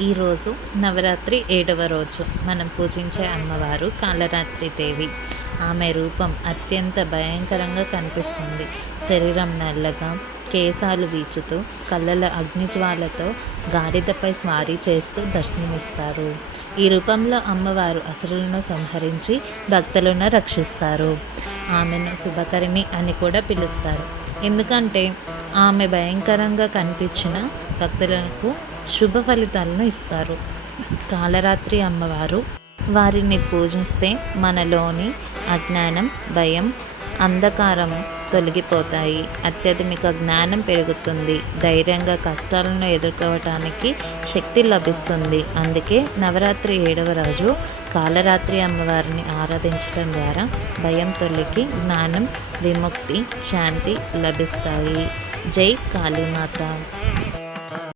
ఈరోజు నవరాత్రి 7వ రోజు. మనం పూజించే అమ్మవారు కాళరాత్రి దేవి. ఆమె రూపం అత్యంత భయంకరంగా కనిపిస్తుంది. శరీరం నల్లగా, కేశాలు వీచుతూ, కళ్ళల అగ్నిజ్వాలతో గాడిదపై స్వారీ చేస్తూ దర్శనమిస్తారు. ఈ రూపంలో అమ్మవారు అసురులను సంహరించి భక్తులను రక్షిస్తారు. ఆమెను శుభకరిణి అని కూడా పిలుస్తారు. ఎందుకంటే ఆమె భయంకరంగా కనిపించిన భక్తులకు శుభ ఫలితాలను ఇస్తారు. కాళరాత్రి అమ్మవారు వారిని పూజిస్తే మనలోని అజ్ఞానం, భయం, అంధకారము తొలగిపోతాయి. అత్యాధునిక జ్ఞానం పెరుగుతుంది. ధైర్యంగా కష్టాలను ఎదుర్కోవటానికి శక్తి లభిస్తుంది. అందుకే నవరాత్రి 7వ రోజు కాళరాత్రి అమ్మవారిని ఆరాధించడం ద్వారా భయం తొలగి జ్ఞానం, విముక్తి, శాంతి లభిస్తాయి. జై కాళీమాత.